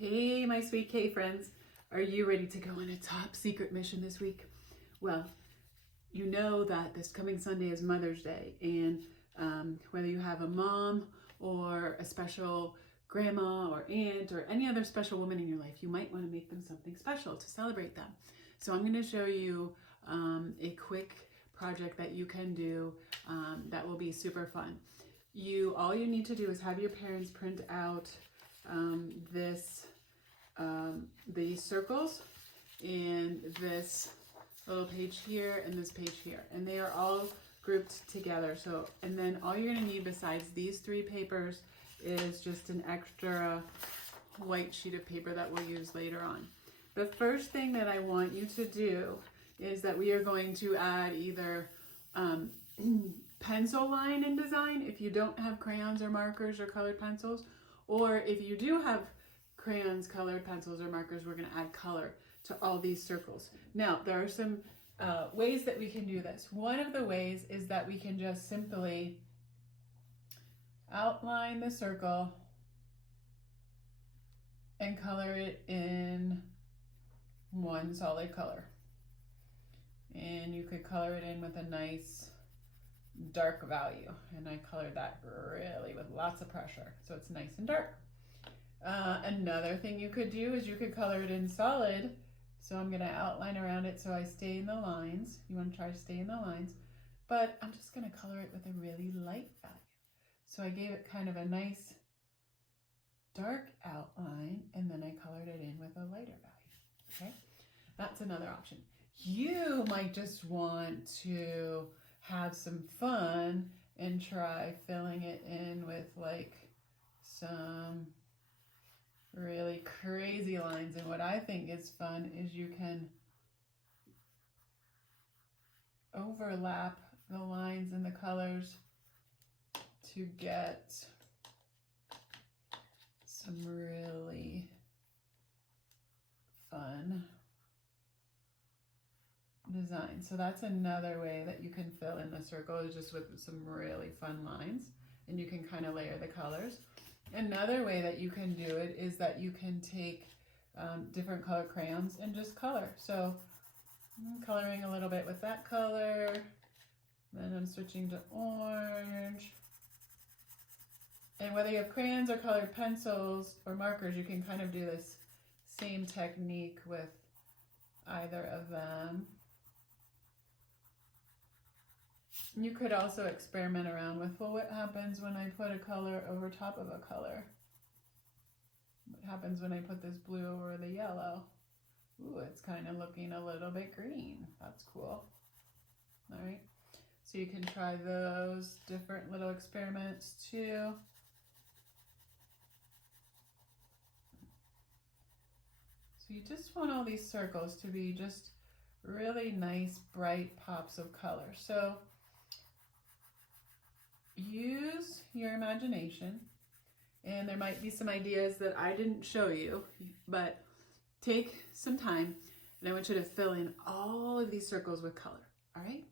Hey, my sweet K friends. Are you ready to go on a top secret mission this week? Well, you know that this coming Sunday is Mother's Day, and whether you have a mom or a special grandma or aunt or any other special woman in your life, you might want to make them something special to celebrate them. So I'm going to show you a quick project that you can do that will be super fun. All you need to do is have your parents print out these circles and this little page here and this page here, and they are all grouped together. So, and then all you're going to need besides these three papers is just an extra white sheet of paper that we'll use later on. The first thing that I want you to do is that we are going to add either pencil line in design if you don't have crayons or markers or colored pencils, or if you do have crayons, colored pencils, or markers, we're going to add color to all these circles. Now, there are some ways that we can do this. One of the ways is that we can just simply outline the circle and color it in one solid color. And you could color it in with a nice dark value. And I colored that really with lots of pressure, so it's nice and dark. Another thing you could do is you could color it in solid. So I'm going to outline around it so I stay in the lines. You want to try to stay in the lines, but I'm just going to color it with a really light value. So I gave it kind of a nice dark outline, and then I colored it in with a lighter value. Okay, that's another option. You might just want to have some fun and try filling it in with like some really crazy lines. And what I think is fun is you can overlap the lines and the colors to get some really fun design. So that's another way that you can fill in the circle, is just with some really fun lines, and you can kind of layer the colors. Another way that you can do it is that you can take different color crayons and just color. So I'm coloring a little bit with that color, then I'm switching to orange. And whether you have crayons or colored pencils or markers, you can kind of do this same technique with either of them. You could also experiment around with, well, what happens when I put a color over top of a color? What happens when I put this blue over the yellow? Ooh, it's kind of looking a little bit green. That's cool. All right, so you can try those different little experiments too. So you just want all these circles to be just really nice, bright pops of color. So use your imagination, and there might be some ideas that I didn't show you, but take some time, and I want you to fill in all of these circles with color. All right?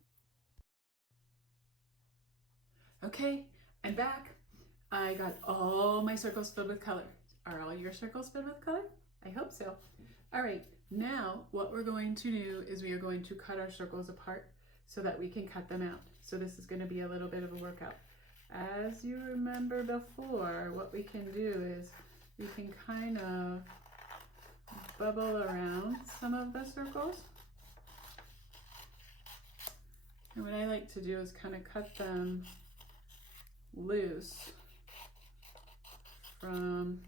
Okay, I'm back. I got all my circles filled with color. Are all your circles filled with color? I hope so. All right, now what we're going to do is we are going to cut our circles apart so that we can cut them out. So this is going to be a little bit of a workout. As you remember before, what we can do is we can kind of bubble around some of the circles. And what I like to do is kind of cut them loose from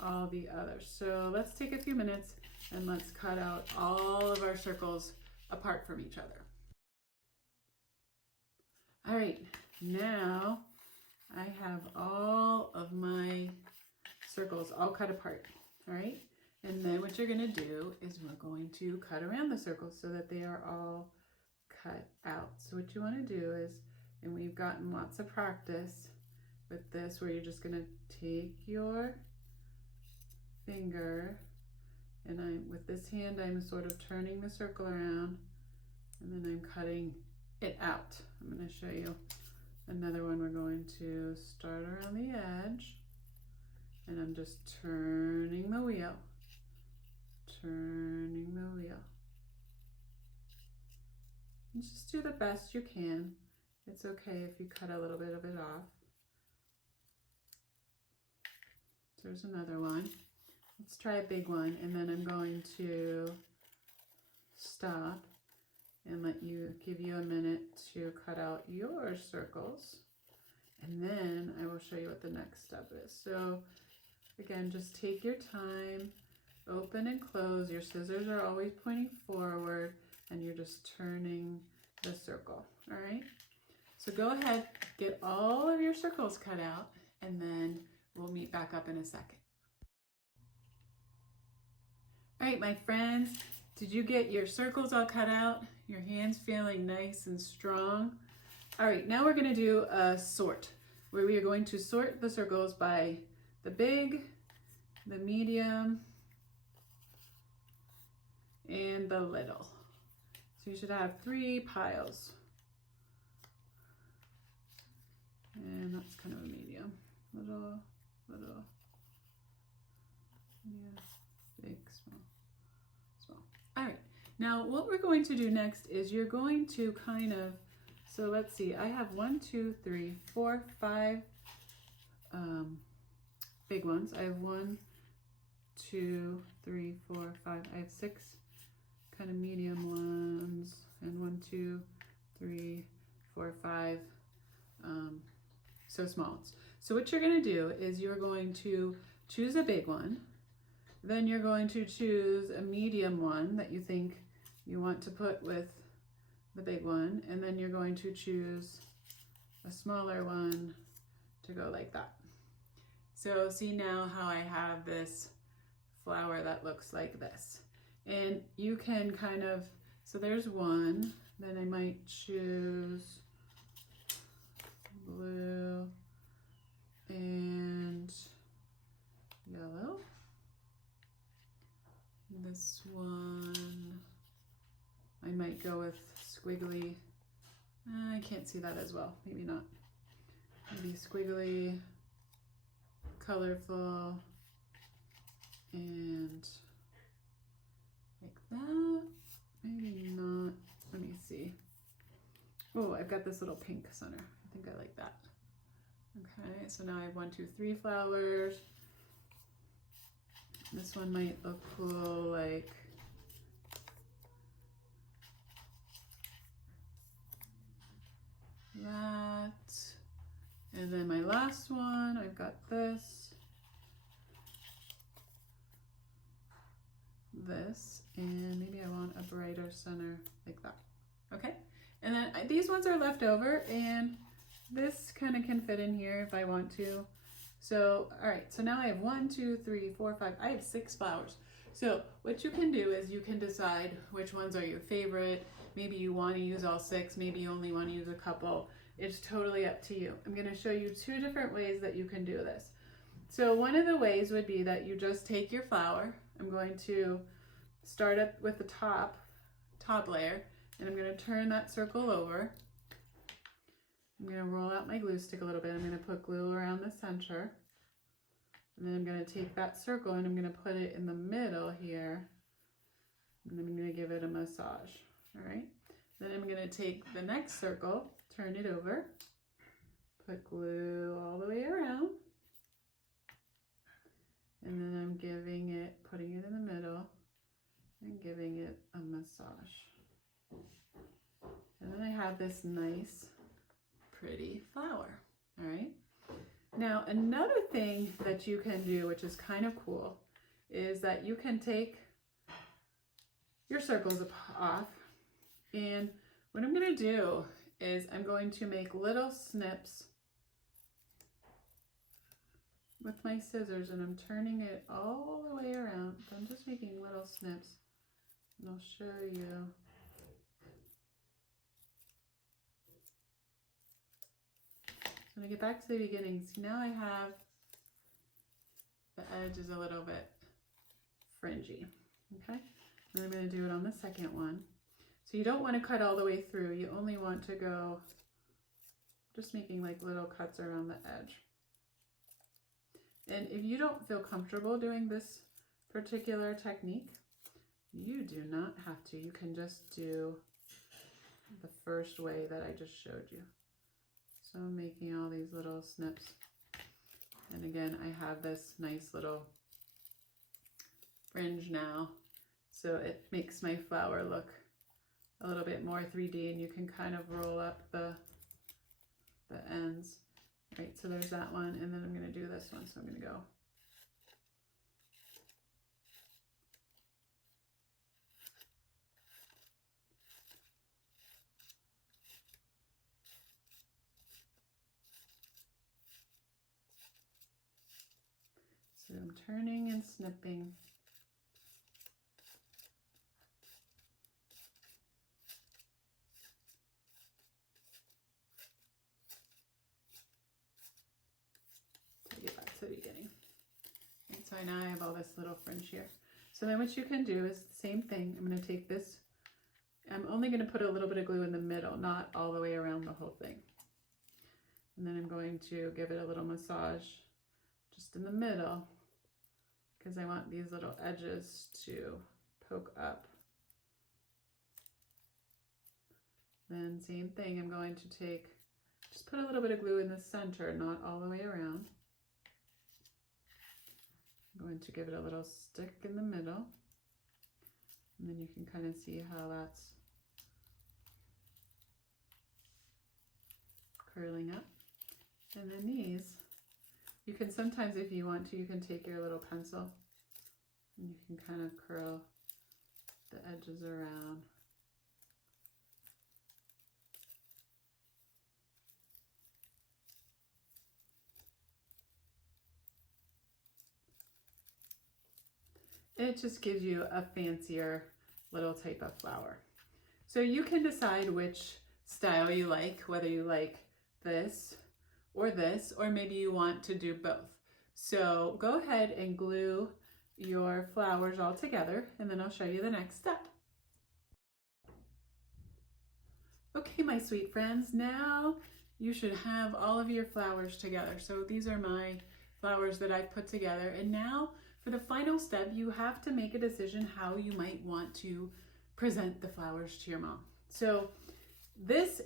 all the others. So let's take a few minutes and let's cut out all of our circles apart from each other. All right, now I have all of my circles all cut apart. All right, and then what you're going to do is we're going to cut around the circles so that they are all cut out. So what you want to do is, and we've gotten lots of practice with this, where you're just going to take your finger, and with this hand I'm sort of turning the circle around, and then I'm cutting it out. I'm going to show you another one. We're going to start around the edge, And I'm just turning the wheel, turning the wheel. And just do the best you can. It's okay if you cut a little bit of it off. There's another one. Let's try a big one, and then I'm going to stop and give you a minute to cut out your circles, and then I will show you what the next step is. So again, just take your time, open and close. Your scissors are always pointing forward, and you're just turning the circle. All right, so go ahead, get all of your circles cut out, and then we'll meet back up in a second. All right, my friends, did you get your circles all cut out? Your hands feeling nice and strong? All right, now we're gonna do a sort, where we are going to sort the circles by the big, the medium, and the little. So you should have 3 piles. And that's kind of a medium. Little, yeah, big, small, small. All right, now what we're going to do next is you're going to kind of, so let's see, I have 1, 2, 3, 4, 5 big ones. I have 1, 2, 3, 4, 5, I have 6 kind of medium ones, and 1, 2, 3, 4, 5 so small ones. So what you're going to do is you're going to choose a big one, then you're going to choose a medium one that you think you want to put with the big one, and then you're going to choose a smaller one to go like that. So see now how I have this flower that looks like this. And you can kind of, so there's one, then I might choose blue and yellow. This one, I might go with squiggly. I can't see that as well, maybe not. Maybe squiggly, colorful, and like that. Maybe not. Let me see. Oh, I've got this little pink center. I think I like that. Okay, so now I have 1, 2, 3 flowers. This one might look cool, like that. And then my last one, I've got this, and maybe I want a brighter center like that. Okay, and then these ones are left over, and this kind of can fit in here if I want to. So, all right, so now I have 1, 2, 3, 4, 5, I have 6 flowers. So what you can do is you can decide which ones are your favorite. Maybe you want to use all 6, maybe you only want to use a couple. It's totally up to you. I'm going to show you 2 different ways that you can do this. So one of the ways would be that you just take your flower. I'm going to start up with the top layer, and I'm going to turn that circle over. I'm going to roll out my glue stick a little bit. I'm going to put glue around the center. And then I'm going to take that circle and I'm going to put it in the middle here. And then I'm going to give it a massage. All right. Then I'm going to take the next circle, turn it over, put glue all the way around. And then I'm putting it in the middle and giving it a massage. And then I have this nice, pretty flower. All right. Now, another thing that you can do, which is kind of cool, is that you can take your circles off, and what I'm going to do is I'm going to make little snips with my scissors, and I'm turning it all the way around. I'm just making little snips, and I'll show you. So I'm going to get back to the beginning. See, now I have the edge is a little bit fringy, okay? And I'm going to do it on the second one. So you don't want to cut all the way through. You only want to go just making like little cuts around the edge. And if you don't feel comfortable doing this particular technique, you do not have to. You can just do the first way that I just showed you. So I'm making all these little snips. And again, I have this nice little fringe now. So it makes my flower look a little bit more 3D, and you can kind of roll up the ends. Right, so there's that one, and then I'm going to do this one. So I'm going to go so I'm turning and snipping. Get back to the beginning. And so now I have all this little fringe here. So then what you can do is the same thing. I'm going to take this. I'm only going to put a little bit of glue in the middle, not all the way around the whole thing. And then I'm going to give it a little massage just in the middle, because I want these little edges to poke up. Then same thing, I'm going to take, just put a little bit of glue in the center, not all the way around. I'm going to give it a little stick in the middle, and then you can kind of see how that's curling up. And then these, you can sometimes, if you want to, you can take your little pencil and you can kind of curl the edges around. It just gives you a fancier little type of flower. So you can decide which style you like, whether you like this, or maybe you want to do both. So go ahead and glue your flowers all together, and then I'll show you the next step. Okay, my sweet friends, now you should have all of your flowers together. So these are my flowers that I've put together, and now for the final step, you have to make a decision how you might want to present the flowers to your mom. So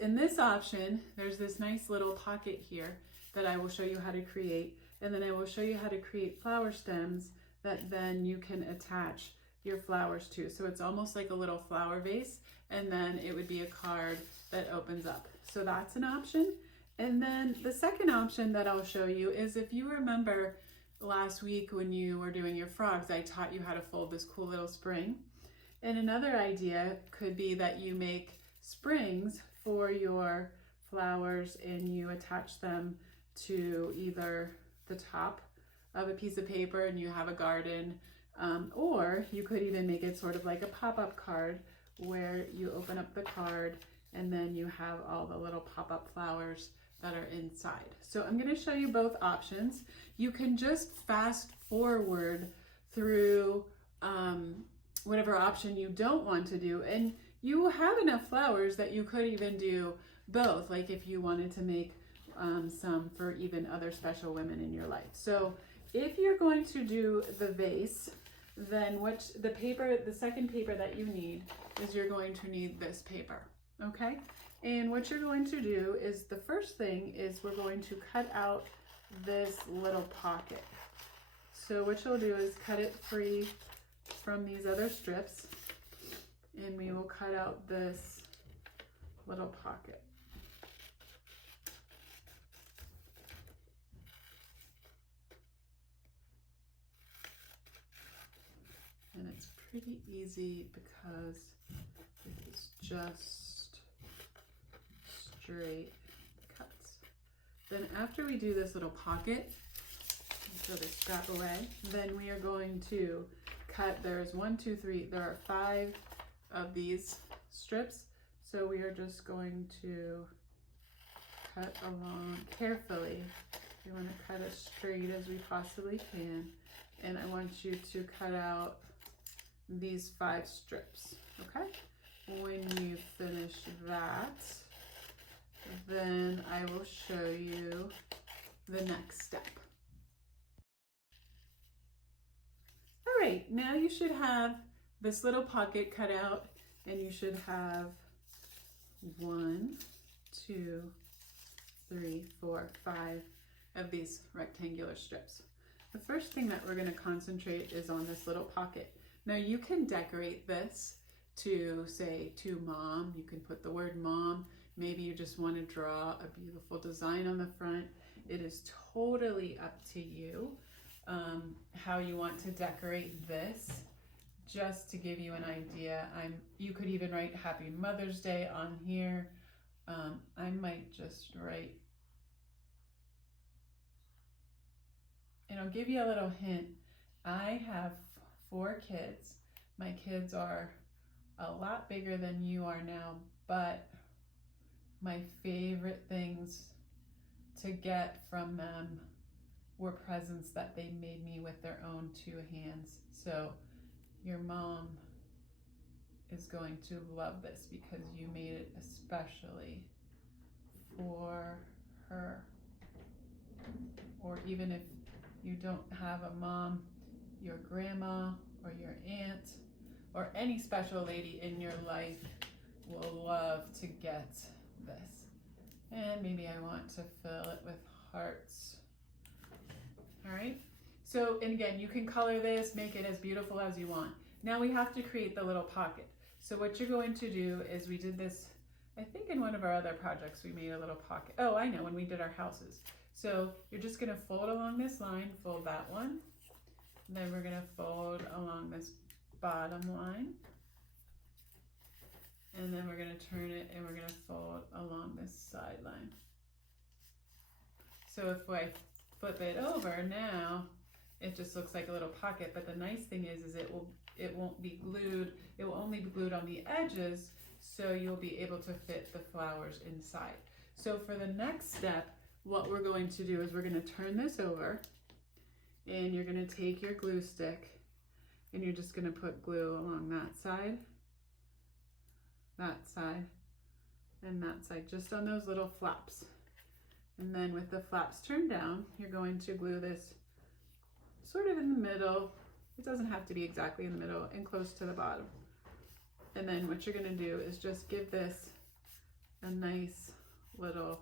in this option, there's this nice little pocket here that I will show you how to create, and then I will show you how to create flower stems that then you can attach your flowers to. So it's almost like a little flower vase, and then it would be a card that opens up. So that's an option. And then the second option that I'll show you is, if you remember last week when you were doing your frogs, I taught you how to fold this cool little spring. And another idea could be that you make springs for your flowers and you attach them to either the top of a piece of paper and you have a garden, or you could even make it sort of like a pop-up card where you open up the card and then you have all the little pop-up flowers that are inside. So I'm going to show you both options. You can just fast forward through whatever option you don't want to do, and you have enough flowers that you could even do both, like if you wanted to make some for even other special women in your life. So if you're going to do the vase, then the second paper that you need is you're going to need this paper, okay? And what you're going to do is, the first thing is we're going to cut out this little pocket. So what you'll do is cut it free from these other strips, and we will cut out this little pocket. And it's pretty easy because it is just straight cuts. Then after we do this little pocket, throw this scrap away, then we are going to cut, there's 1, 2, 3, there are 5 of these strips. So we are just going to cut along carefully. We want to cut as straight as we possibly can. And I want you to cut out these 5 strips, okay? When you finish that, then I will show you the next step. right, now you should have this little pocket cut out, and you should have 1, 2, 3, 4, 5 of these rectangular strips. The first thing that we're going to concentrate is on this little pocket. Now you can decorate this to say to mom. You can put the word mom. Maybe you just want to draw a beautiful design on the front. It is totally up to you how you want to decorate this. Just to give you an idea, you could even write Happy Mother's Day on here. I might just write, and I'll give you a little hint. I have 4 kids. My kids are a lot bigger than you are now, but my favorite things to get from them were presents that they made me with their own 2 hands. So your mom is going to love this because you made it especially for her. Or even if you don't have a mom, your grandma or your aunt or any special lady in your life will love to get this. And maybe I want to fill it with hearts. All right. So, and again, you can color this, make it as beautiful as you want. Now we have to create the little pocket. So what you're going to do is, we did this, I think in one of our other projects, we made a little pocket. Oh, I know, when we did our houses. So you're just gonna fold along this line, fold that one. And then we're gonna fold along this bottom line. And then we're gonna turn it and we're gonna fold along this side line. So if I flip it over now, it just looks like a little pocket, but the nice thing is it won't be glued. It will only be glued on the edges, so you'll be able to fit the flowers inside. So for the next step, what we're going to do is we're going to turn this over, and you're going to take your glue stick, and you're just going to put glue along that side, and that side, just on those little flaps. And then with the flaps turned down, you're going to glue this sort of in the middle. It doesn't have to be exactly in the middle, and close to the bottom. And then what you're going to do is just give this a nice little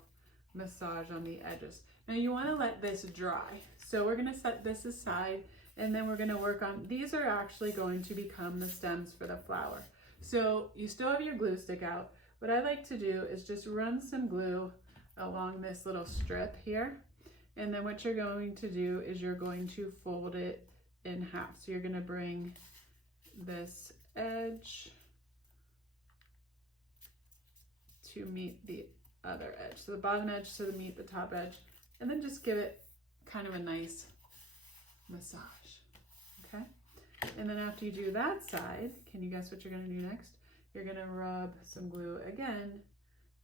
massage on the edges. Now you want to let this dry. So we're going to set this aside, and then we're going to work on, these are actually going to become the stems for the flower. So you still have your glue stick out. What I like to do is just run some glue along this little strip here. And then what you're going to do is you're going to fold it in half. So you're going to bring this edge to meet the other edge. So the bottom edge to meet the top edge, and then just give it kind of a nice massage. Okay? And then after you do that side, can you guess what you're going to do next? You're going to rub some glue again,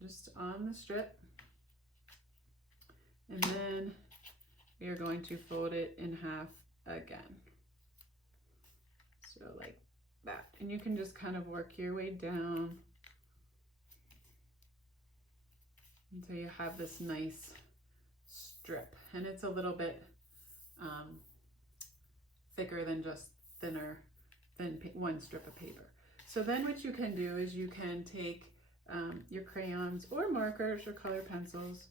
just on the strip. And then you're going to fold it in half again. So like that. And you can just kind of work your way down until you have this nice strip. And it's a little bit thicker than just than one strip of paper. So then what you can do is you can take your crayons or markers or color pencils.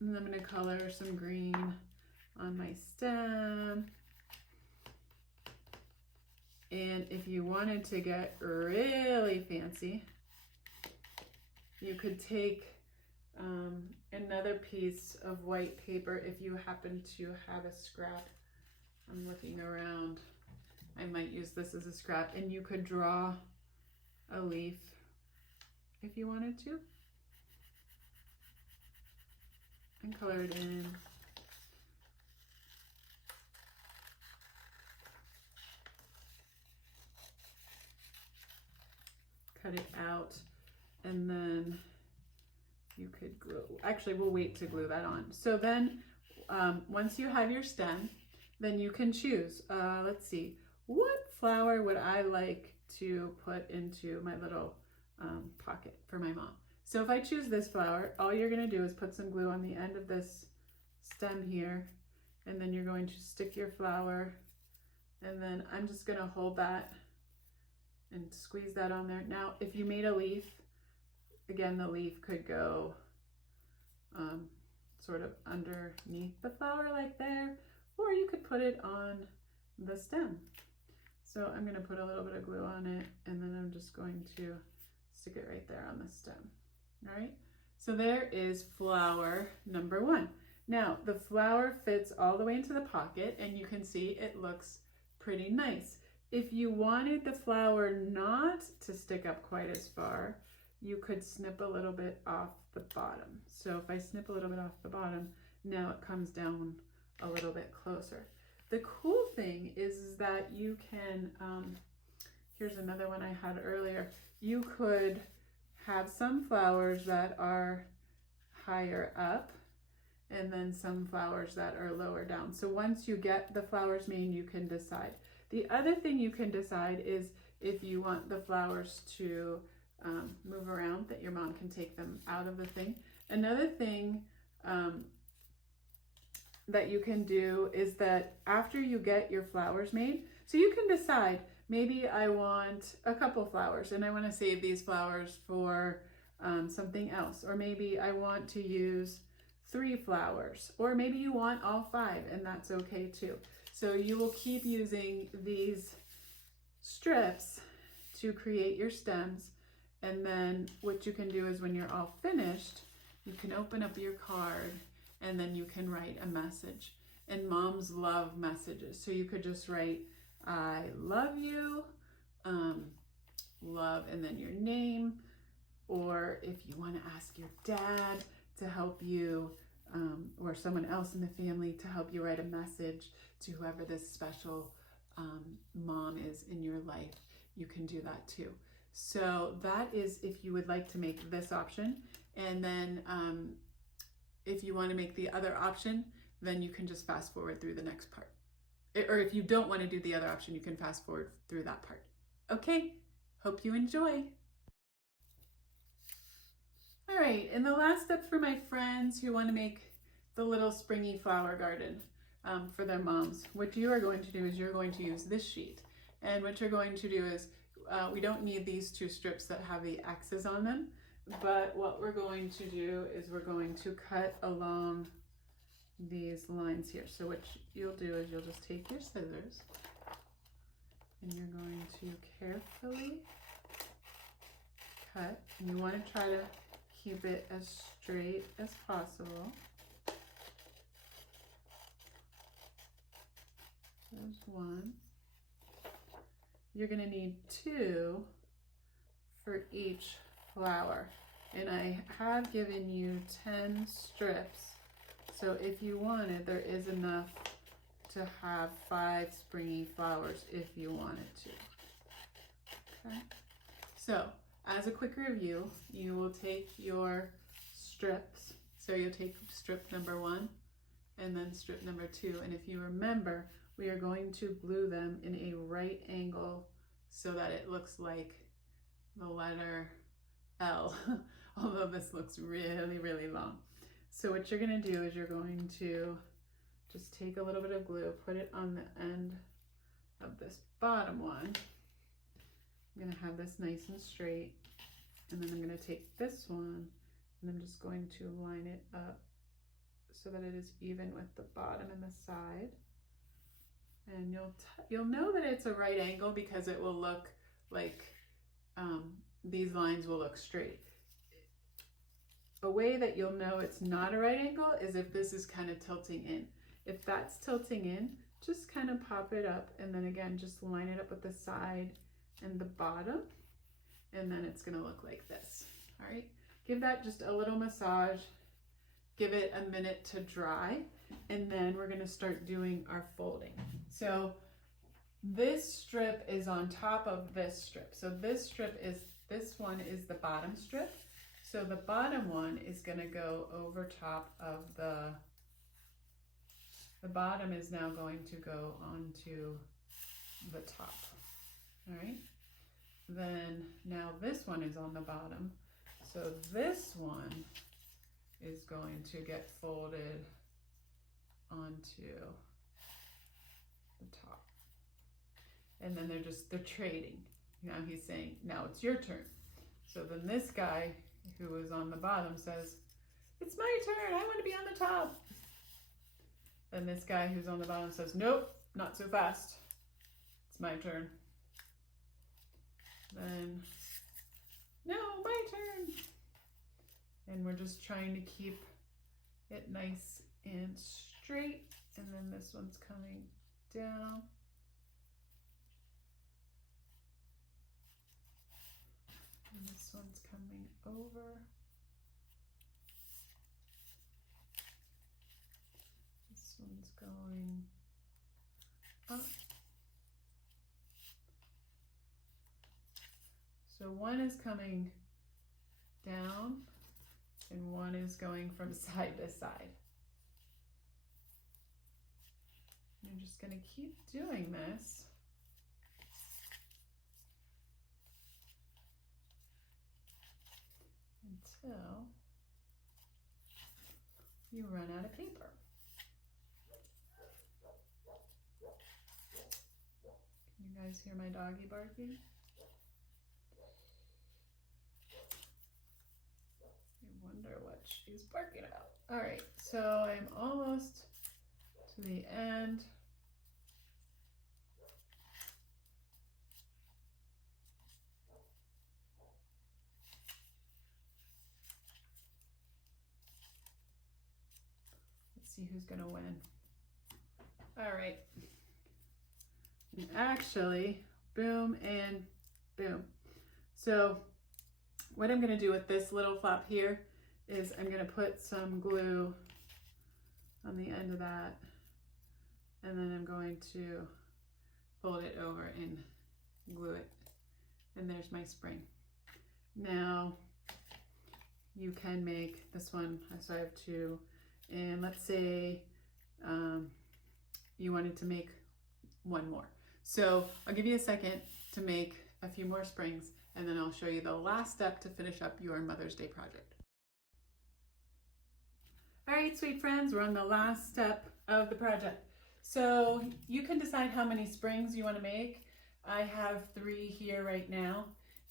And I'm going to color some green on my stem. And if you wanted to get really fancy, you could take another piece of white paper if you happen to have a scrap. I'm looking around. I might use this as a scrap, and you could draw a leaf if you wanted to, and color it in. Cut it out, and then you could glue. Actually, we'll wait to glue that on. So then once you have your stem, then you can choose. Let's see, what flower would I like to put into my little pocket for my mom? So if I choose this flower, all you're going to do is put some glue on the end of this stem here, and then you're going to stick your flower And then I'm just gonna hold that and squeeze that on there. Now, if you made a leaf, again, the leaf could go sort of underneath the flower like there, or you could put it on the stem. So I'm gonna put a little bit of glue on it, and then I'm just going to stick it right there on the stem. All right, so there is flower number 1. Now, the flower fits all the way into the pocket, and you can see it looks pretty nice. If you wanted the flower not to stick up quite as far, you could snip a little bit off the bottom. So if I snip a little bit off the bottom, now it comes down a little bit closer. The cool thing is that you can, here's another one I had earlier, you could have some flowers that are higher up and then some flowers that are lower down. So once you get the flowers made, you can decide. The other thing you can decide is if you want the flowers to move around, that your mom can take them out of the thing. Another thing that you can do is that after you get your flowers made, so you can decide, maybe I want a couple flowers and I want to save these flowers for something else, or maybe I want to use 3 flowers, or maybe you want all 5, and that's okay too. So you will keep using these strips to create your stems, and then what you can do is when you're all finished, you can open up your card and then you can write a message. And moms love messages, so you could just write, I love you, love, and then your name, or if you want to ask your dad to help you, or someone else in the family to help you write a message to whoever this special mom is in your life, you can do that too. So that is if you would like to make this option. And then if you want to make the other option, then you can just fast forward through the next part. Or if you don't want to do the other option, you can fast forward through that part. Okay, hope you enjoy. All right, and the last step for my friends who want to make the little springy flower garden for their moms, what you are going to do is you're going to use this sheet. And what you're going to do is, we don't need these 2 strips that have the X's on them, but what we're going to do is we're going to cut along these lines here. So what you'll do is you'll just take your scissors and you're going to carefully cut, and you want to try to keep it as straight as possible. There's 1. You're going to need 2 for each flower, and I have given you 10 strips, so if you wanted, there is enough to have 5 springy flowers if you wanted to. Okay, so as a quick review, you will take your strips, so you'll take strip number 1 and then strip number 2, and if you remember, we are going to glue them in a right angle so that it looks like the letter L, although this looks really, really long. So what you're gonna do is you're going to just take a little bit of glue, put it on the end of this bottom one. I'm gonna have this nice and straight, and then I'm gonna take this one and I'm just going to line it up so that it is even with the bottom and the side. And you'll know that it's a right angle because it will look like these lines will look straight. A way that you'll know it's not a right angle is if this is kind of tilting in. If that's tilting in, just kind of pop it up, and then again, just line it up with the side and the bottom, and then it's gonna look like this. All right, give that just a little massage, give it a minute to dry, and then we're gonna start doing our folding. So this strip is on top of this strip. So this one is the bottom strip. So the bottom one is gonna go over top of the bottom is now going to go onto the top. All right, then now this one is on the bottom. So this one is going to get folded onto the top. and then they're trading. Now he's saying, now it's your turn. So then this guy who was on the bottom says, it's my turn, I want to be on the top. Then this guy who's on the bottom says, nope, not so fast. It's my turn. Then, no, my turn. And we're just trying to keep it nice and straight. And then this one's coming down. And this one's coming over. This one's going up. So one is coming down and one is going from side to side. You're just going to keep doing this until you run out of paper. Can you guys hear my doggy barking? I wonder what she's barking about. All right, so I'm almost to the end. Let's see who's gonna win. All right. And actually, boom and boom. So what I'm gonna do with this little flap here is I'm gonna put some glue on the end of that, and then I'm going to fold it over and glue it. And there's my spring. Now you can make this one, so I have two, and let's say you wanted to make one more. So I'll give you a second to make a few more springs, and then I'll show you the last step to finish up your Mother's Day project. All right, sweet friends, we're on the last step of the project. So you can decide how many springs you want to make. I have 3 here right now.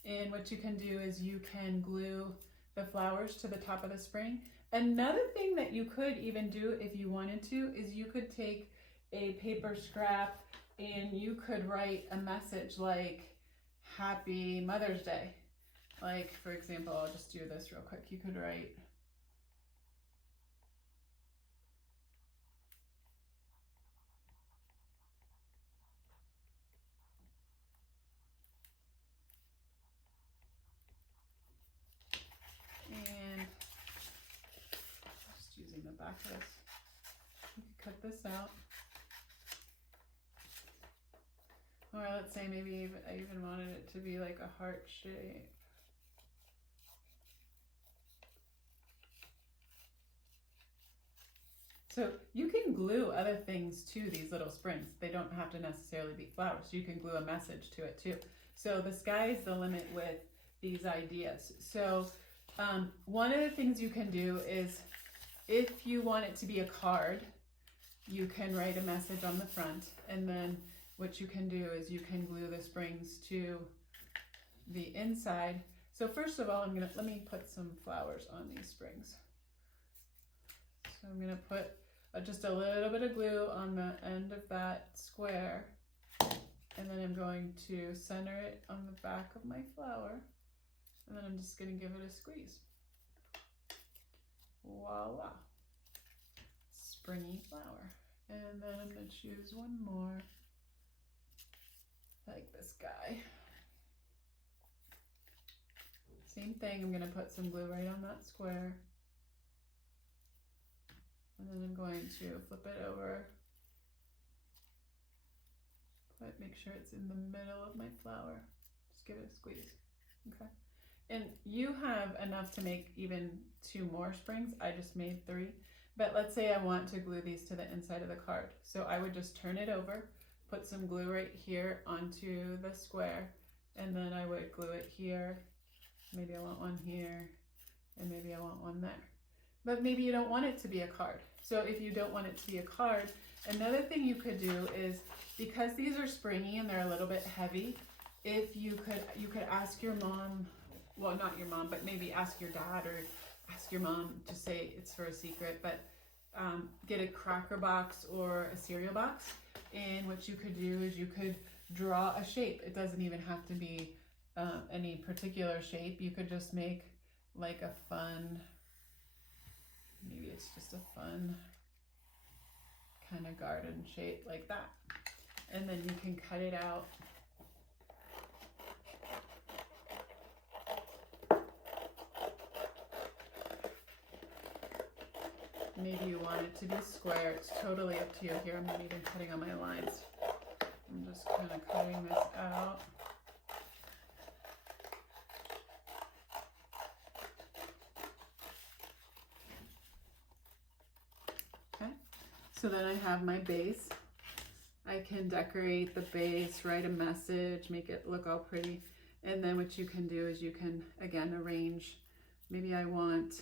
And what you can do is you can glue the flowers to the top of the spring. Another thing that you could even do if you wanted to is you could take a paper scrap and you could write a message like, Happy Mother's Day. Like, for example, I'll just do this real quick. You could write, and just using the back of this, you could cut this out. Or let's say maybe I even wanted it to be like a heart shape. So you can glue other things to these little springs. They don't have to necessarily be flowers. You can glue a message to it too. So the sky's the limit with these ideas. So one of the things you can do is, if you want it to be a card, you can write a message on the front, and then what you can do is you can glue the springs to the inside. So first of all, let me put some flowers on these springs. So I'm gonna put just a little bit of glue on the end of that square, and then I'm going to center it on the back of my flower, and then I'm just gonna give it a squeeze. Voila, springy flower. And then I'm gonna choose one more, like this guy. Same thing, I'm gonna put some glue right on that square. And then I'm going to flip it over. Make sure it's in the middle of my flower. Just give it a squeeze, okay? And you have enough to make even 2 more springs. I just made 3. But let's say I want to glue these to the inside of the card. So I would just turn it over, put some glue right here onto the square, and then I would glue it here. Maybe I want one here, and maybe I want one there. But maybe you don't want it to be a card. So if you don't want it to be a card, Another thing you could do is, because these are springy and they're a little bit heavy, if you could ask your mom, well, not your mom, but maybe ask your dad or ask your mom, just say it's for a secret, but get a cracker box or a cereal box. And what you could do is you could draw a shape. It doesn't even have to be any particular shape. You could just make like a fun, maybe it's just a fun kind of garden shape like that. And then you can cut it out. Maybe you want it to be square. It's totally up to you. Here, I'm not even cutting on my lines. I'm just kind of cutting this out. Okay, so then I have my base. I can decorate the base, write a message, make it look all pretty. And then what you can do is you can, again, arrange. Maybe I want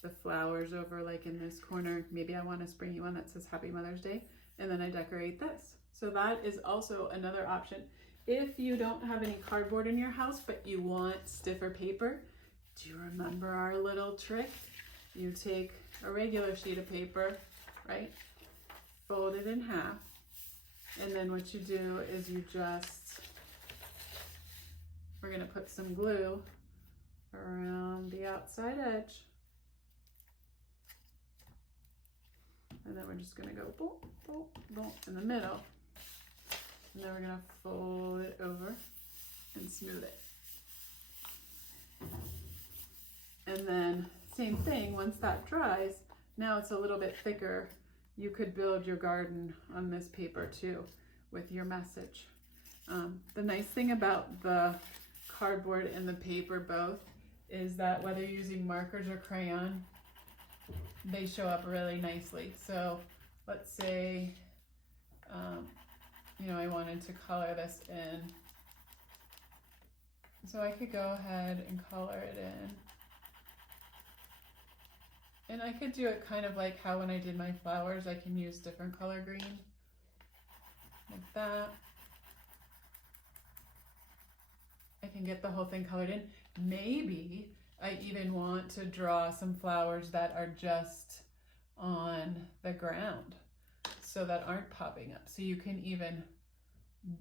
the flowers over like in this corner. Maybe I want a springy one that says Happy Mother's Day. And then I decorate this. So that is also another option. If you don't have any cardboard in your house, but you want stiffer paper, do you remember our little trick? You take a regular sheet of paper, right? Fold it in half. And then what you do is you just, we're gonna put some glue around the outside edge. And then we're just gonna go boom, boom, boom in the middle. And then we're gonna fold it over and smooth it. And then same thing, once that dries, now it's a little bit thicker. You could build your garden on this paper too with your message. The nice thing about the cardboard and the paper both is that whether you're using markers or crayon, they show up really nicely. So let's say, you know, I wanted to color this in. So I could go ahead and color it in. And I could do it kind of like how when I did my flowers, I can use different color green, like that. I can get the whole thing colored in. Maybe I even want to draw some flowers that are just on the ground, so that aren't popping up. So you can even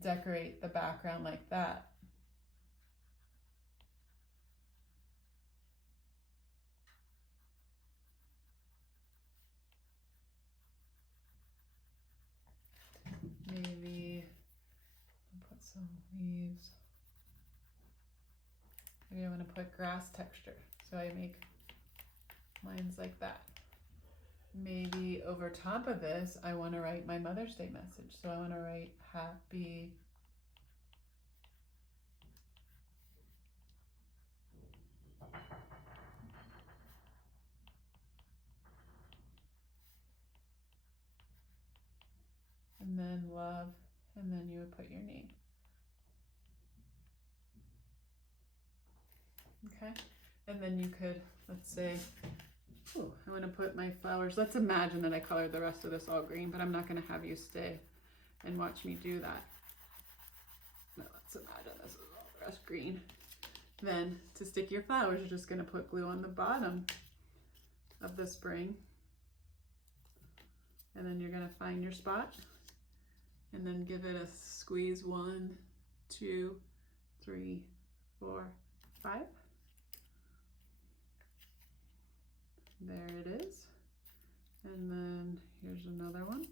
decorate the background like that. Maybe I'll put some leaves. Maybe I want to put grass texture, so I make lines like that. Maybe over top of this, I want to write my Mother's Day message. So I want to write happy. And then love, and then you would put your name. Okay, and then you could, let's say, oh, I want to put my flowers. Let's imagine that I colored the rest of this all green, but I'm not going to have you stay and watch me do that. No, let's imagine this is all the rest green. Then to stick your flowers, you're just going to put glue on the bottom of the spring. And then you're going to find your spot and then give it a squeeze. 1, 2, 3, 4, 5. There it is. And then here's another one.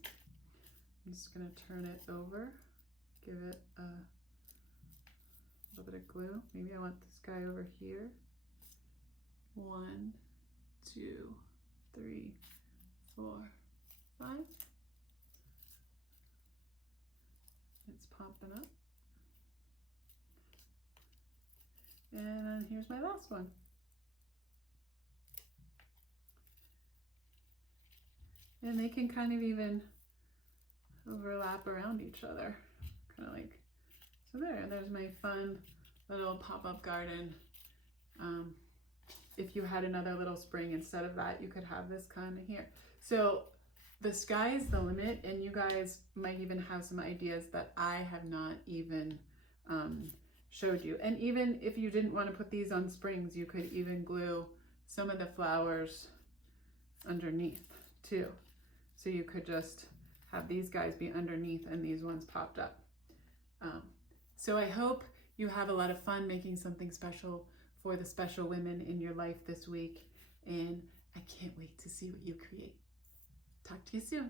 I'm just going to turn it over, give it a little bit of glue. Maybe I want this guy over here. 1, 2, 3, 4, 5. It's popping up. And then here's my last one. And they can kind of even overlap around each other, kind of like, so there's my fun little pop-up garden. If you had another little spring instead of that, you could have this kind of here. So the sky is the limit, and you guys might even have some ideas that I have not even showed you. And even if you didn't want to put these on springs, you could even glue some of the flowers underneath too. So you could just have these guys be underneath and these ones popped up. So I hope you have a lot of fun making something special for the special women in your life this week. And I can't wait to see what you create. Talk to you soon.